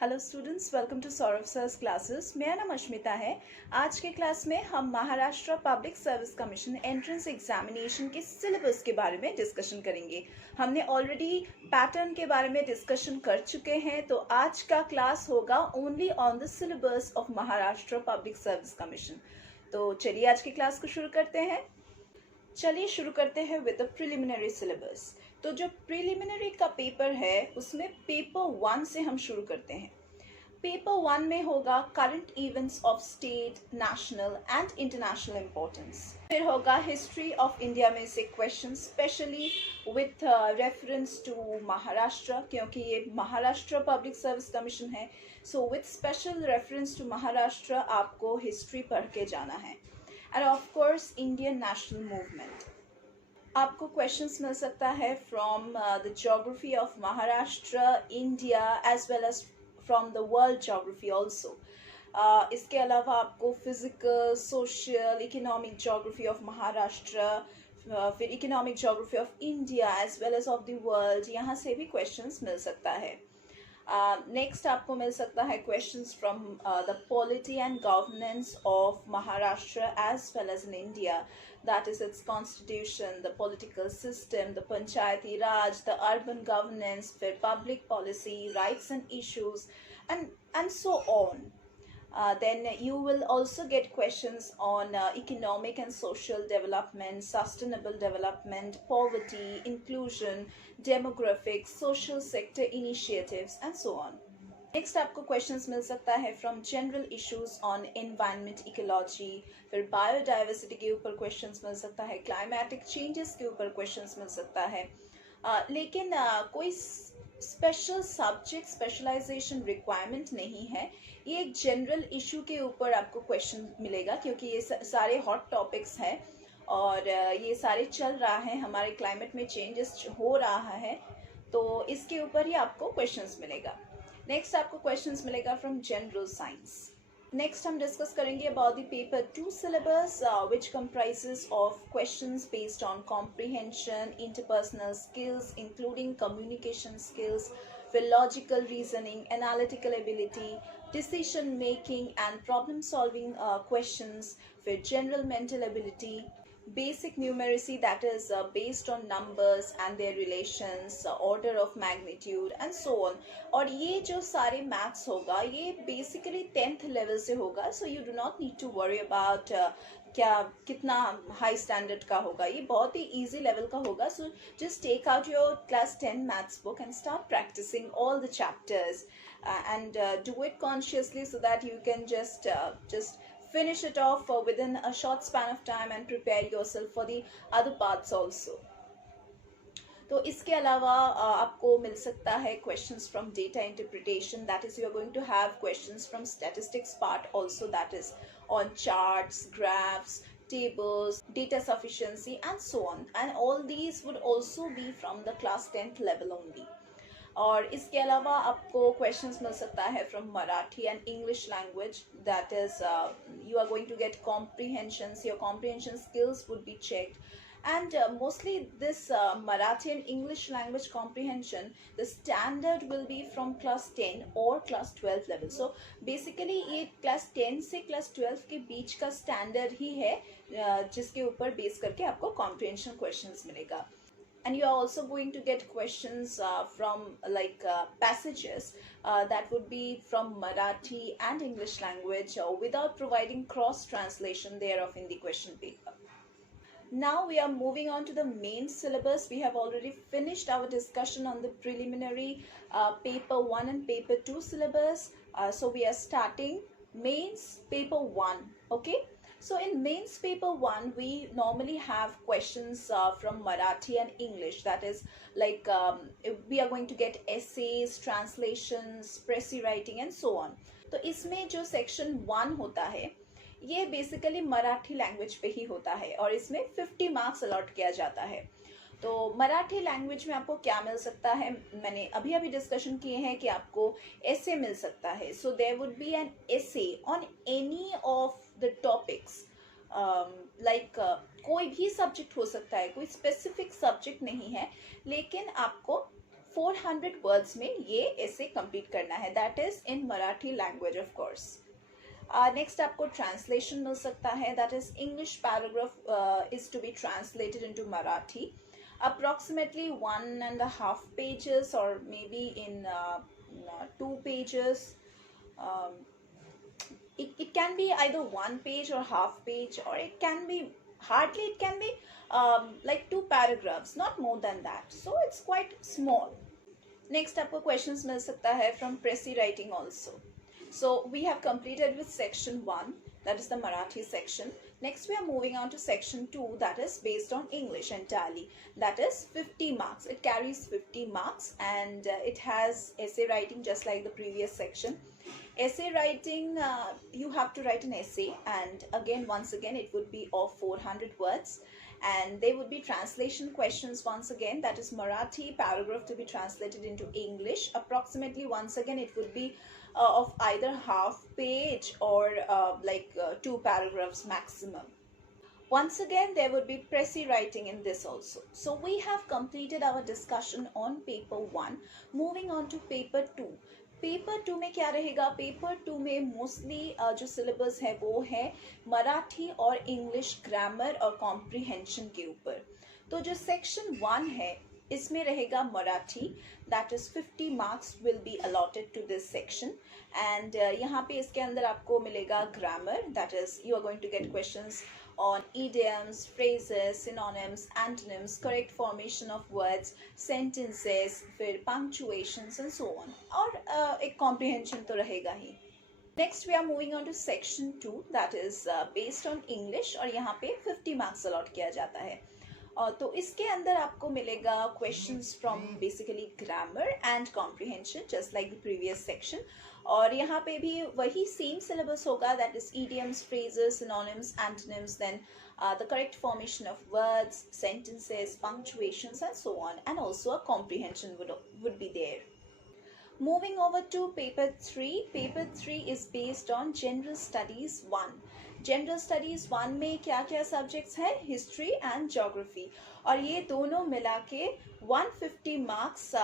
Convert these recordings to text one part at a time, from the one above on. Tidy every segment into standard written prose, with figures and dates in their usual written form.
Hello students, welcome to Saurabh sir's classes. मेरा नाम अश्मिता है। आज के क्लास में हम Maharashtra public service commission entrance examination के सिलेबस के बारे में डिस्कशन करेंगे। हमने ऑलरेडी पैटर्न के बारे में डिस्कशन कर चुके हैं, तो आज का क्लास होगा only on the syllabus of Maharashtra public service commission. तो चलिए आज की क्लास को शुरू करते हैं। चलिए शुरू करते हैं विद द प्रिलिमिनरी सिलेबस। तो जो प्रिलिमिनरी का पेपर है उसमें पेपर 1 से हम शुरू करते हैं। पेपर 1 में होगा current events of state, national and international importance. फिर होगा हिस्ट्री ऑफ इंडिया में से question, specially with reference to Maharashtra, क्योंकि ये महाराष्ट्र पब्लिक सर्विस कमीशन है। So with special reference to Maharashtra आपको हिस्ट्री पढ़ के जाना है। And of course Indian national movement. आपको क्वेश्चंस मिल सकता है from the geography of Maharashtra, India, as well as from the world geography also. इसके अलावा आपको physical, social, economic geography of Maharashtra, फिर economic geography of India as well as of the world, यहाँ से भी क्वेश्चंस मिल सकता है। नेक्स्ट आपको मिल सकता है questions from the polity and governance of Maharashtra as well as in India, that is its constitution, the political system, the panchayati raj, the urban governance, फिर public policy, rights and issues, and so on. Then you will also get questions on economic and social development, sustainable development, poverty, inclusion, demographics, social sector initiatives, and so on. Next आपको questions मिल सकता है from general issues on environment, ecology, फिर biodiversity के ऊपर questions मिल सकता है, क्लाइमेटिक चेंजेस के ऊपर क्वेश्चंस मिल सकता है। लेकिन कोई स्पेशल सब्जेक्ट स्पेशलाइजेशन रिक्वायरमेंट नहीं है। ये एक जनरल इशू के ऊपर आपको क्वेश्चन मिलेगा, क्योंकि ये सारे हॉट टॉपिक्स हैं और ये सारे चल रहा है, हमारे क्लाइमेट में चेंजेस हो रहा है, तो इसके ऊपर ही आपको क्वेश्चंस मिलेगा। नेक्स्ट आपको क्वेश्चंस मिलेगा फ्रॉम जनरल साइंस। नेक्स्ट हम डिस्कस करेंगे about the paper 2 syllabus, which comprises of questions based on comprehension, interpersonal skills including communication skills, फिर logical reasoning, analytical ability, decision making and problem solving questions, फिर general mental ability, basic numeracy, that is based on numbers and their relations, order of magnitude and so on. और ये जो सारे maths होगा ये basically 10th level से होगा, so you do not need to worry about क्या कितना high standard का होगा, ये बहुत ही easy level का होगा। So just take out your class 10 maths book and start practicing all the chapters and do it consciously so that you can just finish it off within a short span of time and prepare yourself for the other parts also. तो इसके अलावा आपको मिल सकता है questions from data interpretation, that is you are going to have questions from statistics part also, that is on charts, graphs, tables, data sufficiency and so on, and all these would also be from the class 10th level only. और इसके अलावा आपको questions मिल सकता है from Marathi and English language, that is you are going to get comprehensions, your comprehension skills would be checked, and mostly this Marathi and English language comprehension, the standard will be from class 10 or class 12 level. So basically ये class 10 से class 12 के बीच का standard ही है जिसके ऊपर base करके आपको comprehension questions मिलेगा। And you are also going to get questions from like passages that would be from Marathi and English language without providing cross translation thereof in the question paper. Now we are moving on to the main syllabus. We have already finished our discussion on the preliminary paper 1 and paper 2 syllabus. So we are starting mains paper 1. Okay. So in mains paper 1 we normally have questions from Marathi and English, that is like we are going to get essays, translations, pressy writing and so on. तो इसमें जो section 1 होता है ये basically Marathi language पे ही होता है और इसमें 50 मार्क्स अलॉट किया जाता है। तो मराठी लैंग्वेज में आपको क्या मिल सकता है, मैंने अभी अभी डिस्कशन किए हैं कि आपको एसे मिल सकता है। So there would be an essay on any of the topics, like कोई भी सब्जेक्ट हो सकता है, कोई स्पेसिफिक सब्जेक्ट नहीं है, लेकिन आपको 400 वर्ड्स में ये ऐसे कंप्लीट करना है, that is in Marathi language of course. Next आपको ट्रांसलेशन मिल सकता है, that is English paragraph is to be translated into Marathi, approximately 1.5 pages or maybe in 2 pages. It can be either 1 page or half page, or it can be like 2 paragraphs, not more than that, so it's quite small. Next आपको questions मिल सकता है from Pressy writing also. So we have completed with section 1, that is the Marathi section. Next we are moving on to section 2, that is based on English entirely, that is 50 marks. It carries 50 marks and it has essay writing just like the previous section. Essay writing, you have to write an essay, and again once again it would be of 400 words, and there would be translation questions once again, that is Marathi paragraph to be translated into English. Approximately once again it would be of either half page or 2 paragraphs maximum. Once again there would be Pressy writing in this also. So we have completed our discussion on paper 1. Moving on to paper 2. Paper 2 में क्या रहेगा? Paper 2 में mostly जो syllabus है वो है मराठी और English grammar और कॉम्प्रिहेंशन के ऊपर। तो जो सेक्शन 1 है इसमें रहेगा Marathi, that is 50 marks will be allotted to this section, and यहाँ पे इसके अंदर आपको मिलेगा grammar, that is you are going to get questions on idioms, phrases, synonyms, antonyms, correct formation of words, sentences, फिर punctuations and so on, और एक comprehension तो रहेगा ही। Next we are moving on to section 2, that is based on English, और यहाँ पे 50 marks allot किया जाता है। तो इसके अंदर आपको मिलेगा questions from basically grammar and comprehension just like the previous section, और यहाँ पे भी वही सेम सिलेबस होगा, that is idioms, phrases, synonyms, antonyms, then the correct formation of words, sentences, punctuations and so on, and also a comprehension would be there. Moving over to paper 3. Paper 3 is based on General Studies 1. General Studies 1 में क्या क्या subjects हैं? History and geography, और ये दोनों मिला के 150 marks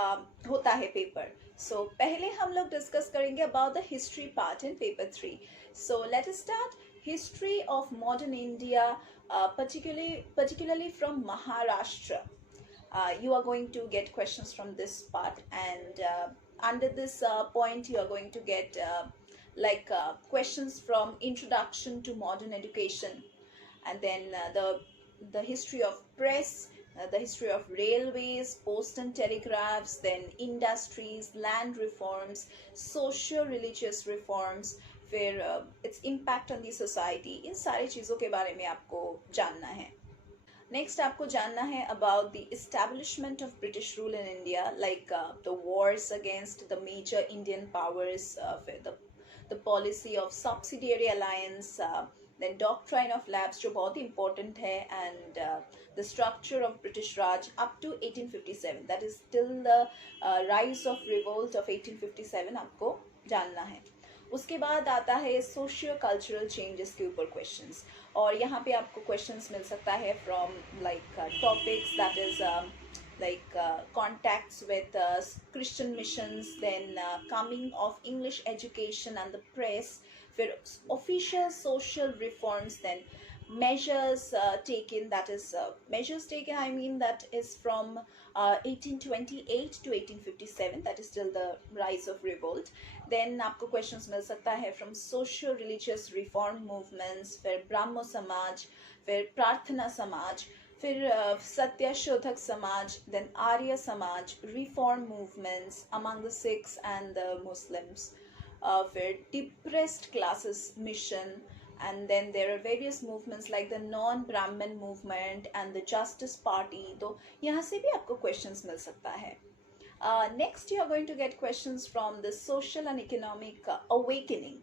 होता है पेपर। सो पहले हम लोग डिस्कस करेंगे about the history part in paper 3. So let us start history of modern India, particularly from Maharashtra. You are going to get questions from this part, and under this point you are going to get questions from introduction to modern education, and then the history of press, the history of railways, post and telegraphs, then industries, land reforms, socio-religious reforms, फिर its impact on the society, इन सारी चीज़ों के बारे में आपको जानना है। Next आपको जानना है about the establishment of British rule in India, like the wars against the major Indian powers, the policy of subsidiary alliance, then doctrine of lapse जो बहुत important है, and the structure of British Raj up to 1857, that is till the rise of revolt of 1857 आपको जानना है। उसके बाद आता है सोशियो कल्चरल चेंजेस के ऊपर क्वेश्चंस, और यहाँ पे आपको क्वेश्चंस मिल सकता है from topics that is contacts with Christian missions, then coming of English education and the press, फिर official social reforms, then measures taken, that is measures taken, I mean that is from 1828 to 1857, that is still the rise of revolt. Then आपको questions मिल सकता है from socio religious reform movements, फिर ब्राह्मो समाज, फिर प्रार्थना समाज, फिर सत्यशोधक समाज, then Arya Samaj, reform movements among the Sikhs and the Muslims, फिर depressed classes mission, and then there are various movements like the non-Brahmin movement and the Justice Party. तो यहाँ से भी आपको questions मिल सकता है। Next you are going to get questions from the social and economic awakening,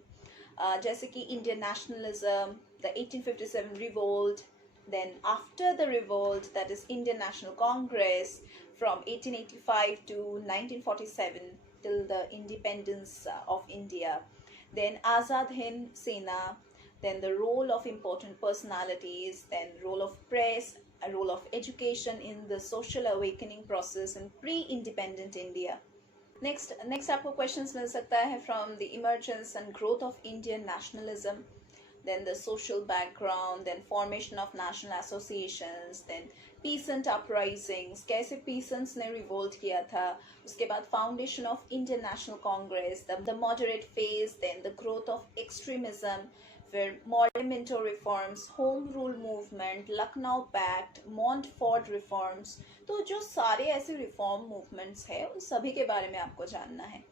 जैसे कि Indian nationalism, the 1857 revolt, then after the revolt, that is Indian National Congress from 1885 to 1947 till the independence of India, then Azad Hind Sena, then the role of important personalities, then role of press, role of education in the social awakening process in pre-independent India. Next आपको questions मिल सकता है from the emergence and growth of Indian nationalism, then the social background, then formation of national associations, then peasant uprisings, कैसे peasants ने revolt किया था, उसके बाद foundation of Indian National Congress, the moderate phase, then the growth of extremism, फिर Mortimer reforms, home rule movement, Lucknow pact, Montfort reforms. तो जो सारे ऐसे रिफॉर्म मूवमेंट्स है उन सभी के बारे में आपको जानना है.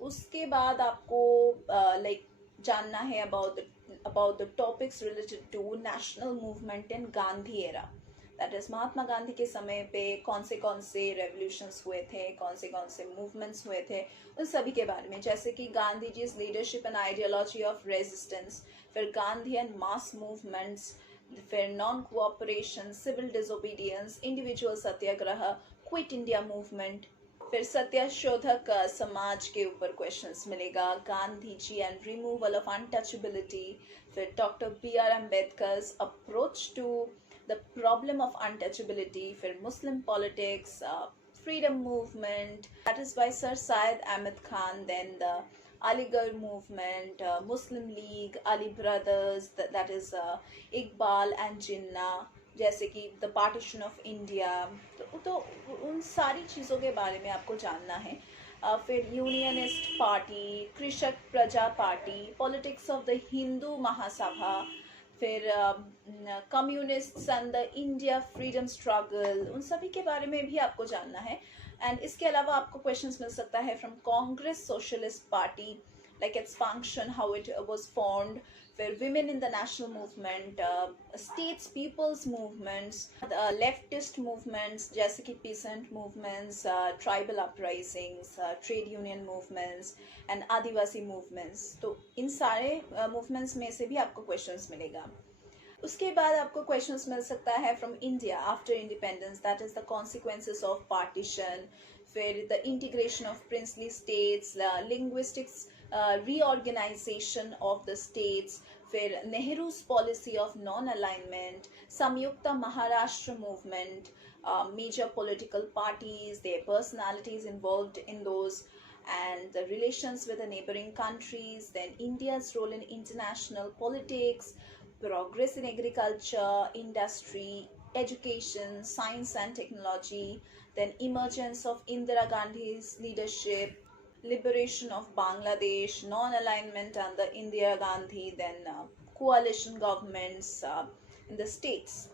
उसके बाद आपको जानना है about the topics related to national movement in Gandhi era. That is Mahatma Gandhi के समय पे कौन से रेवोल्यूशंस हुए थे, कौन से मूवमेंट्स हुए थे, उन सभी के बारे में, जैसे कि Gandhi ji leadership and ideology of resistance, फिर गांधी एंड मास मूवमेंट्स, फिर non cooperation, civil disobedience, individual satyagraha, quit India movement, फिर सत्यशोधक समाज के ऊपर क्वेश्चंस मिलेगा, Gandhi ji and removal of untouchability, फिर doctor B R Ambedkar's approach to the problem of untouchability, फिर Muslim politics, freedom movement, that is by Sir Syed Ahmed Khan, then the Aligarh movement, Muslim League, Ali Brothers, that is Iqbal and Jinnah, जैसे कि the partition of India. तो उन सारी चीज़ों के बारे में आपको जानना है. फिर unionist party, Krishak Praja party, politics of the Hindu Mahasabha, फिर communists and the India freedom struggle, उन सभी के बारे में भी आपको जानना है. एंड इसके अलावा आपको क्वेश्चंस मिल सकता है from Congress socialist party, like its function, how it was formed, फिर women in the national movement, states peoples movements, leftist movements जैसे कि peasant movements, tribal uprisings, trade union movements and adivasi movements. तो इन सारे मूवमेंट्स में से भी आपको क्वेश्चंस मिलेगा. उसके बाद आपको क्वेश्चंस मिल सकता है from India after independence, that is the consequences of partition, फिर the integration of princely states, linguistics reorganization of the states, फिर Nehru's policy of non alignment, Samyukta Maharashtra movement, major political parties, their personalities involved in those, and the relations with the neighboring countries, then India's role in international politics, progress in agriculture, industry, education, science and technology, then emergence of Indira Gandhi's leadership, liberation of Bangladesh, non-alignment under Indira Gandhi, then coalition governments in the states,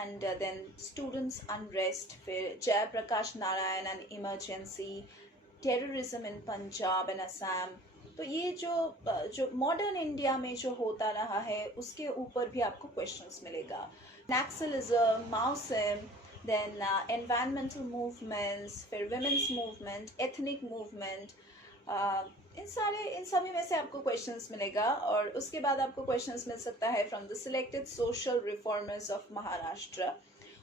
and then students unrest, फिर Jayaprakash Narayan and emergency, terrorism in Punjab and Assam. तो ये जो modern India में जो होता रहा है उसके ऊपर भी आपको क्वेश्चंस मिलेगा. Naxalism, Maoism, then environmental movements, फिर women's movement, ethnic movement, इन सभी में से आपको क्वेश्चंस मिलेगा. और उसके बाद आपको क्वेश्चंस मिल सकता है from the selected social reformers of Maharashtra,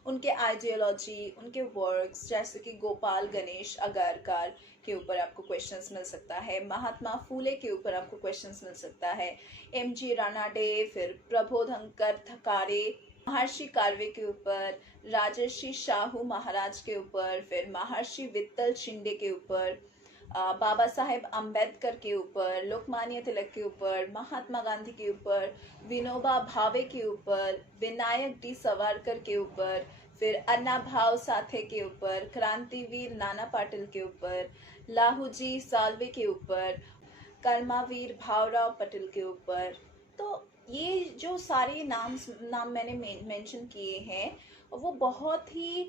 उनके आइडियोलॉजी, उनके वर्क्स, जैसे कि गोपाल गणेश अगारकर के ऊपर आपको क्वेश्चंस मिल सकता है, महात्मा फूले के ऊपर आपको क्वेश्चंस मिल सकता है, एम.जी. रानाडे, फिर प्रबोधनकर थकारे, महर्षि कार्वे के ऊपर, राजर्षि शाहू महाराज के ऊपर, फिर महर्षि वित्तल शिंदे के ऊपर, बाबा साहेब अम्बेडकर के ऊपर, लोकमान्य तिलक के ऊपर, महात्मा गांधी के ऊपर, विनोबा भावे के ऊपर, विनायक डी सावरकर के ऊपर, फिर अन्ना भाव साठे के ऊपर, क्रांतिवीर नाना पाटिल के ऊपर, लाहूजी साल्वे के ऊपर, कर्मावीर भावराव पटेल के ऊपर. तो ये जो सारे नाम मैंने मेंशन किए हैं वो बहुत ही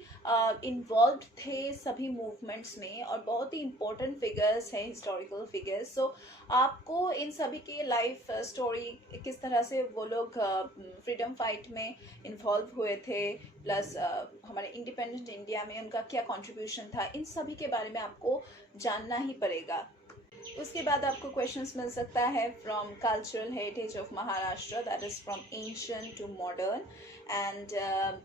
इन्वॉल्व थे सभी मूवमेंट्स में और बहुत ही इम्पोर्टेंट फिगर्स हैं, हिस्टोरिकल फिगर्स. सो आपको इन सभी के लाइफ स्टोरी, किस तरह से वो लोग फ्रीडम फाइट में इन्वॉल्व हुए थे, प्लस हमारे इंडिपेंडेंट इंडिया में उनका क्या कंट्रीब्यूशन था, इन सभी के बारे में आपको जानना ही पड़ेगा. उसके बाद आपको क्वेश्चंस मिल सकता है from cultural heritage of Maharashtra, that is from ancient to modern, and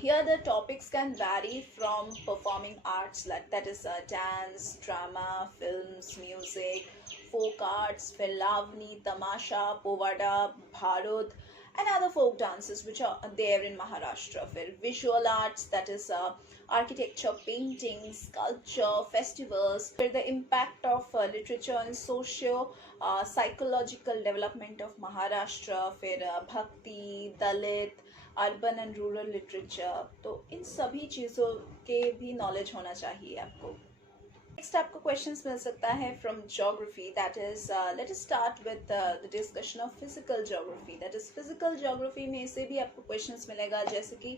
here the topics can vary from performing arts, that is dance, drama, films, music, folk arts, फिर लावनी, तमाशा, powada, Bharat, and other folk dances which are there in Maharashtra. फिर visual arts, that is architecture, painting, sculpture, festivals. फिर the impact of literature and socio psychological development of Maharashtra. फिर भक्ति, दलित, urban and rural literature. तो इन सभी चीज़ों के भी knowledge होना चाहिए आपको. नेक्स्ट आपको क्वेश्चंस मिल सकता है from geography, that is let us start with the discussion of physical geography. That is physical geography में से भी आपको क्वेश्चंस मिलेगा, जैसे कि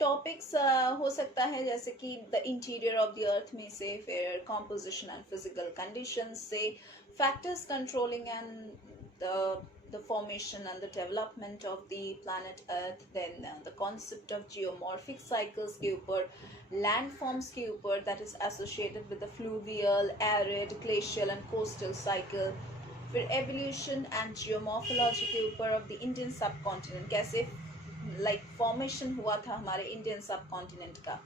टॉपिक्स हो सकता है जैसे कि the interior of the earth में से, फिर कॉम्पोजिशन एंड फिजिकल कंडीशंस से, factors controlling and the formation and the development of the planet Earth, then the concept of geomorphic cycles के ऊपर, landforms के ऊपर, that is associated with the fluvial, arid, glacial and coastal cycle. फिर evolution and geomorphology के ऊपर of the Indian subcontinent, कैसे like formation हुआ था हमारे Indian subcontinent का.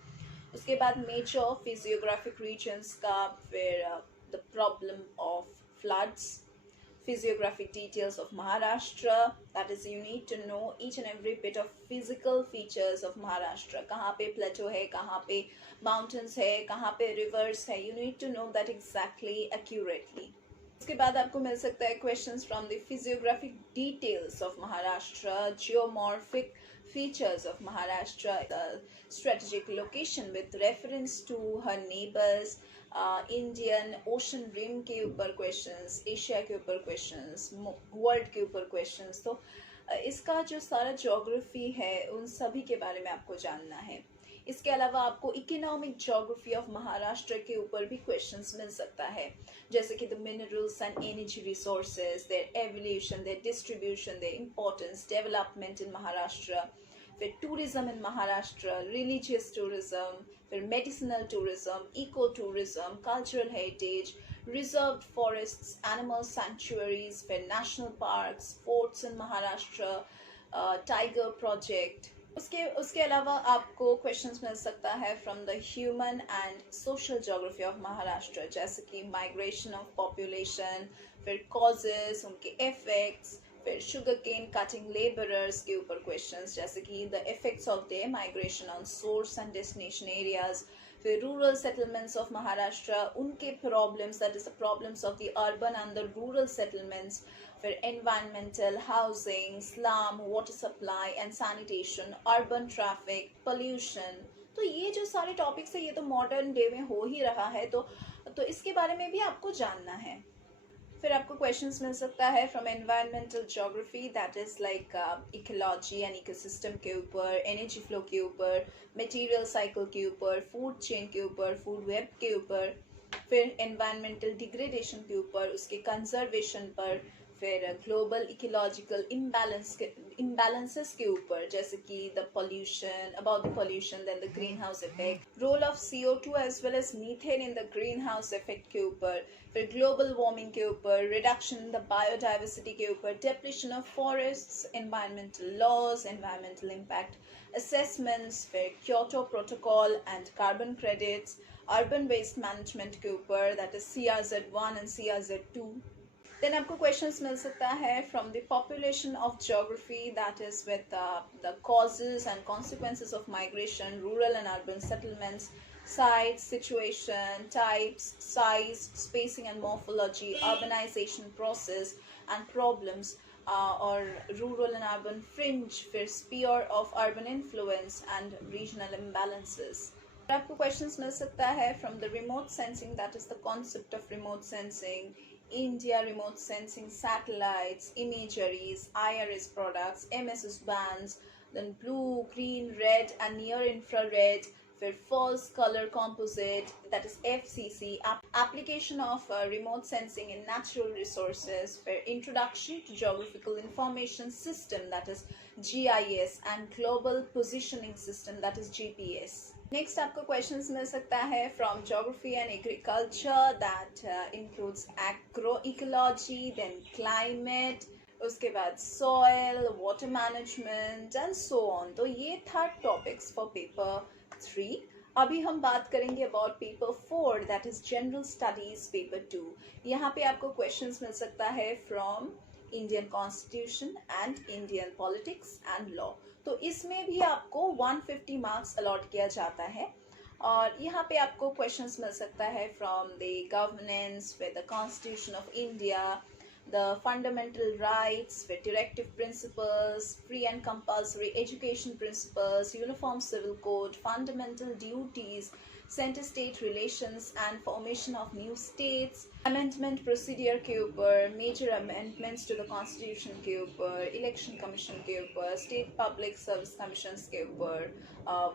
उसके बाद major physiographic regions का, फिर the problem of floods, physiographic details of Maharashtra, that is you need to know each and every bit of physical features of Maharashtra. कहाँ पे plateau है, कहाँ पे mountains है, कहाँ पे rivers है, you need to know that exactly accurately. उसके बाद आपको मिल सकता है questions from the physiographic details of Maharashtra, geomorphic features of Maharashtra, the strategic location with reference to her neighbors, Indian ocean rim के ऊपर क्वेश्चंस, एशिया के ऊपर क्वेश्चंस, वर्ल्ड के ऊपर क्वेश्चंस. तो इसका जो सारा ज्योग्राफी है उन सभी के बारे में आपको जानना है. इसके अलावा आपको इकोनॉमिक ज्योग्राफी ऑफ महाराष्ट्र के ऊपर भी क्वेश्चंस मिल सकता है, जैसे कि the minerals and energy resources, their evolution, their distribution, their importance, development in Maharashtra. फिर tourism in Maharashtra, religious tourism, फिर medicinal tourism, eco tourism, cultural heritage, reserved forests, animal sanctuaries, फिर national parks, forts in Maharashtra, tiger project. उसके अलावा आपको questions मिल सकता है from the human and social geography of Maharashtra, जैसे कि माइग्रेशन ऑफ पॉपुलेशन, फिर कॉजेस, उनके इफेक्ट्स, फिर शुगर केन कटिंग लेबरर्स के ऊपर क्वेश्चंस, जैसे कि the effects of their migration on source and destination areas. फिर रूरल सेटलमेंट्स ऑफ महाराष्ट्र, उनके problems, that is the problems of the urban and the rural settlements. फिर environmental, housing, slum, water supply and sanitation, urban traffic, pollution. तो ये जो सारे topics है ये तो मॉडर्न डे में हो ही रहा है, तो इसके बारे में भी आपको जानना है. फिर आपको क्वेश्चंस मिल सकता है from environmental geography, that is like ecology and ecosystem के ऊपर, एनर्जी फ्लो के ऊपर, मटेरियल साइकिल के ऊपर, फूड चेन के ऊपर, फूड वेब के ऊपर, फिर एनवायरमेंटल डिग्रेडेशन के ऊपर, उसके कंजर्वेशन पर, फिर ग्लोबल इकोलॉजिकल इम्बैलेंसेस के ऊपर, जैसे कि the pollution, about the pollution, then the green house effect, role of CO2 as well as methane in the green house effect के ऊपर, फिर ग्लोबल वार्मिंग के ऊपर, रिडक्शन इन द बायोडाइवर्सिटी के ऊपर, depletion of forests, environmental laws, environmental impact assessments, फिर Kyoto protocol and carbon credits, urban waste management के ऊपर, that is CRZ1 and CRZ2. Then आपको questions मिल सकता है from the population of geography, that is with the causes and consequences of migration, rural and urban settlements, sites, situation, types, size, spacing and morphology, urbanization process and problems, or rural and urban fringe, फिर sphere of urban influence and regional imbalances. आपको questions मिल सकता है from the remote sensing, that is the concept of remote sensing, India remote sensing satellites, imageries, IRS products, MSS bands, then blue, green, red and near infrared, फिर false color composite, that is FCC, application of remote sensing in natural resources, फिर introduction to geographical information system, that is GIS, and global positioning system, that is GPS. Next आपको questions मिल सकता है from geography and agriculture, that includes agro ecology, then climate, उसके बाद soil, water management and so on. तो ये था topics for paper 3. अभी हम बात करेंगे about paper 4, that is general studies paper 2. यहाँ पे आपको क्वेश्चंस मिल सकता है from Indian constitution and Indian politics and law. तो इसमें भी आपको 150 मार्क्स अलॉट किया जाता है और यहाँ पे आपको क्वेश्चंस मिल सकता है from the governance, with the constitution of India, the fundamental rights, with directive principles, free and compulsory education principles, uniform civil code, fundamental duties, center-state relations and formation of new states, amendment procedure के ऊपर, major amendments to the constitution के ऊपर, election commission के ऊपर, state public service commissions के ऊपर,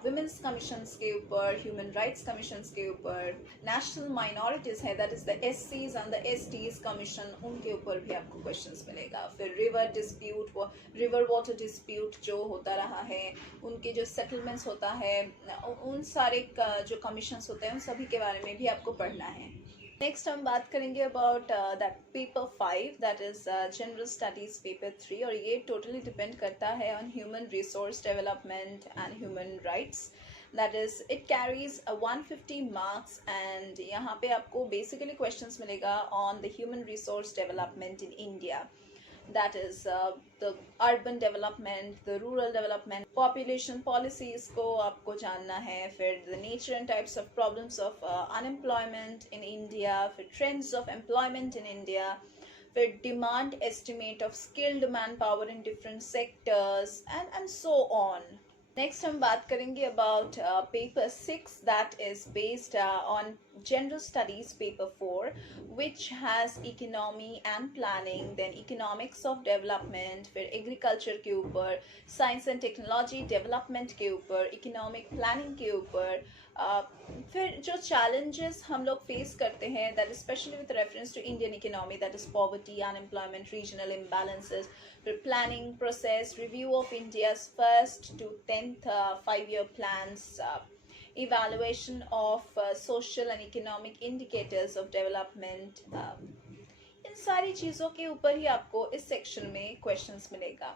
women's commissions के ऊपर, human rights commissions के ऊपर, national minorities है, that is the SCs and the STs commission, उनके ऊपर भी आपको questions मिलेगा। फिर river water dispute जो होता रहा है, उनके जो settlements होता है, उन सारे जो commissions होते हैं उन सभी के बारे में भी आपको पढ़ना है। नेक्स्ट हम बात करेंगे about that paper 5, that is general studies paper 3, और ये टोटली डिपेंड करता है on human resource development and human rights. That is it carries 150 marks and यहाँ पे आपको बेसिकली क्वेश्चंस मिलेगा on the human resource development in India, that is the urban development, the rural development, population policies को आपको जानना है, फिर the nature and types of problems of unemployment in India, फिर trends of employment in India, फिर demand estimate of skilled manpower in different sectors and so on. Next हम बात करेंगे about paper 6, that is based on general studies paper 4, which has economy and planning, then economics of development, फिर agriculture के ऊपर, science and technology development के ऊपर, economic planning के ऊपर, फिर जो challenges हम लोग face करते हैं, that especially with reference to Indian economy, that is poverty, unemployment, regional imbalances, फिर planning process, review of India's first to 10th 5-year plans, evaluation of social and economic indicators of development, इन सारी चीज़ों के ऊपर ही आपको इस section में questions मिलेगा।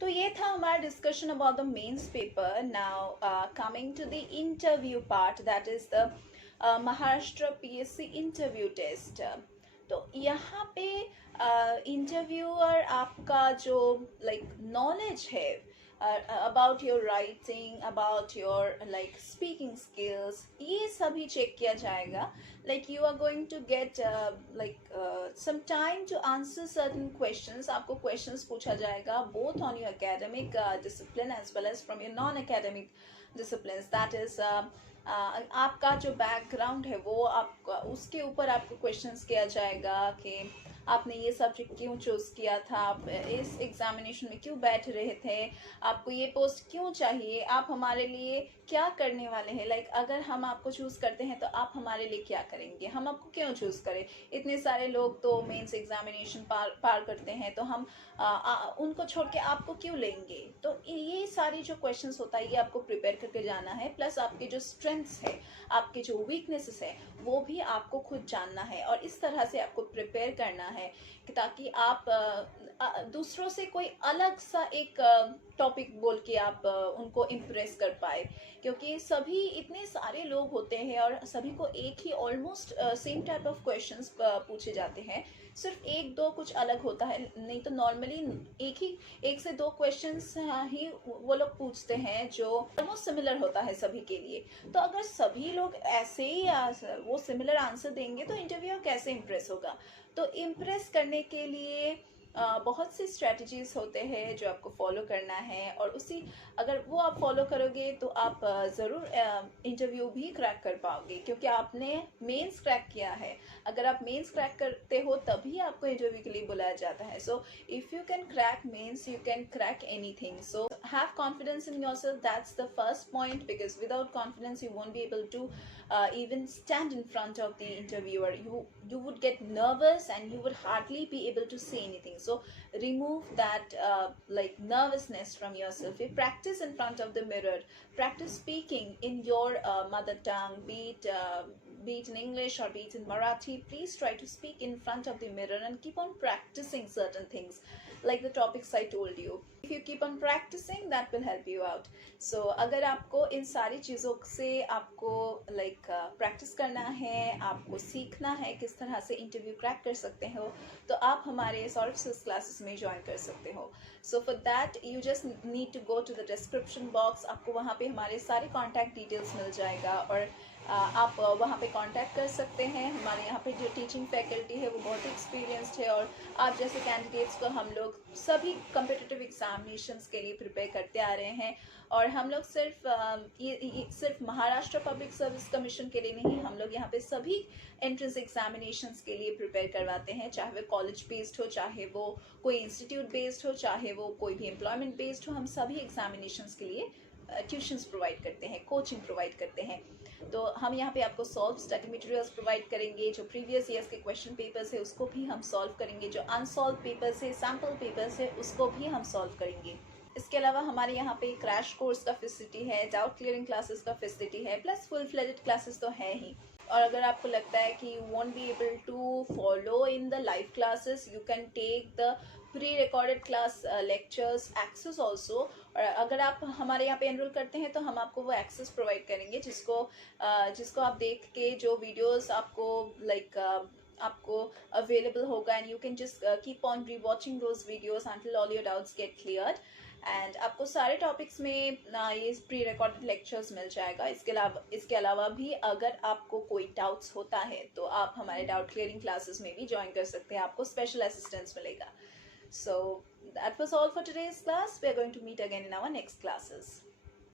तो ये था हमारा discussion about the mains paper. Now coming to the interview part, that is the Maharashtra PSC interview test. तो यहाँ पे इंटरव्यूअर आपका जो नॉलेज है about your writing, about your speaking skills, ये सभी चेक किया जाएगा। You are going to get some time to answer certain questions। आपको questions पूछा जाएगा both on your academic discipline as well as from your non-academic disciplines, that is आपका जो background है वो आपका उसके ऊपर आपको क्वेश्चंस किया जाएगा कि आपने ये सब्जेक्ट क्यों चूज किया था, आप इस एग्जामिनेशन में क्यों बैठ रहे थे, आपको ये पोस्ट क्यों चाहिए, आप हमारे लिए क्या करने वाले हैं, अगर हम आपको चूज करते हैं तो आप हमारे लिए क्या करेंगे, हम आपको क्यों चूज करें। इतने सारे लोग तो मेंस एग्जामिनेशन पार करते हैं, तो हम उनको छोड़ के आपको क्यों लेंगे। तो ये सारी जो क्वेश्चंस होता है ये आपको प्रिपेयर करके जाना है, प्लस आपके जो स्ट्रेंथ्स है, आपके जो वीकनेसेस है वो भी आपको खुद जानना है और इस तरह से आपको प्रिपेयर करना है ताकि आप दूसरों से कोई अलग सा एक टॉपिक बोल के आप उनको इम्प्रेस कर पाए, क्योंकि सभी इतने सारे लोग होते हैं और सभी को एक ही almost same type of questions पूछे जाते हैं, सिर्फ एक दो कुछ अलग होता है, नहीं तो नॉर्मली एक से दो क्वेश्चंस ही वो लोग पूछते हैं जो ऑलमोस्ट सिमिलर होता है सभी के लिए। तो अगर सभी लोग ऐसे ही वो सिमिलर आंसर देंगे तो इंटरव्यू कैसे इम्प्रेस होगा। तो इम्प्रेस करने के लिए बहुत सी स्ट्रेटजीज होते हैं जो आपको फॉलो करना है, और अगर वो आप फॉलो करोगे तो आप ज़रूर इंटरव्यू भी क्रैक कर पाओगे, क्योंकि आपने मेंस क्रैक किया है। अगर आप मेंस क्रैक करते हो तभी आपको इंटरव्यू के लिए बुलाया जाता है। So if you can crack mains, you can crack anything. So have confidence in yourself, that's the first point, because without confidence you won't be able to even stand in front of the interviewer. You would get nervous and you would hardly be able to say anything. So remove that nervousness from yourself. You practice in front of the mirror, practice speaking in your mother tongue, be it be it in English or be it in Marathi, please try to speak in front of the mirror and keep on practicing certain things like the topics I told you. If you keep on practicing, that will help you out. So अगर आपको इन सारी चीज़ों से आपको practice करना है, आपको सीखना है किस तरह से इंटरव्यू क्रैक कर सकते हो, तो आप हमारे सौरभ सर क्लासेस में ज्वाइन कर सकते हो. So for that you just need to go to the description box. आपको वहाँ पे हमारे सारे कॉन्टैक्ट डिटेल्स मिल जाएगा और आप वहाँ पे कांटेक्ट कर सकते हैं. हमारे यहाँ पे जो टीचिंग फैकल्टी है वो बहुत एक्सपीरियंस्ड है और आप जैसे कैंडिडेट्स को हम लोग सभी कम्पिटिटिव एग्जामिनेशंस के लिए प्रिपेयर करते आ रहे हैं. और हम लोग सिर्फ महाराष्ट्र पब्लिक सर्विस कमीशन के लिए नहीं, हम लोग यहाँ पे सभी एंट्रेंस एग्जामिनेशंस के लिए प्रिपेयर करवाते हैं, चाहे वो कॉलेज बेस्ड हो, चाहे वो कोई इंस्टीट्यूट बेस्ड हो, चाहे वो कोई भी एम्प्लॉयमेंट बेस्ड हो. हम सभी एग्जामिनेशंस के लिए ट्यूशंस प्रोवाइड करते हैं, कोचिंग प्रोवाइड करते हैं. तो हम यहाँ पे आपको सॉल्व स्टडी मटेरियल्स प्रोवाइड करेंगे. जो प्रीवियस ईयर्स के क्वेश्चन पेपर्स है उसको भी हम सॉल्व करेंगे. जो अनसॉल्व पेपर्स है, सैम्पल पेपर्स है, उसको भी हम सॉल्व करेंगे. इसके अलावा हमारे यहाँ पे क्रैश कोर्स का फैसिलिटी है, डाउट क्लियरिंग क्लासेस का फैसिलिटी है, प्लस फुल फ्लेजेड क्लासेस तो है ही. और अगर आपको लगता है कि you won't be able to follow in the live classes, you can take the pre-recorded class lectures access also. और अगर आप हमारे यहाँ पे एनरोल करते हैं तो हम आपको वो एक्सेस प्रोवाइड करेंगे जिसको आप देख के जो वीडियोस आपको आपको अवेलेबल होगा, and you can just keep on rewatching those videos until all your doubts get cleared. And आपको सारे टॉपिक्स में ये प्री रिकॉर्डेड लेक्चर्स मिल जाएगा. इसके अलावा भी अगर आपको कोई डाउट्स होता है तो आप हमारे डाउट क्लियरिंग क्लासेस में भी ज्वाइन कर सकते हैं. आपको स्पेशल असिस्टेंस मिलेगा. So that was all for today's class. We are going to meet again in our next classes.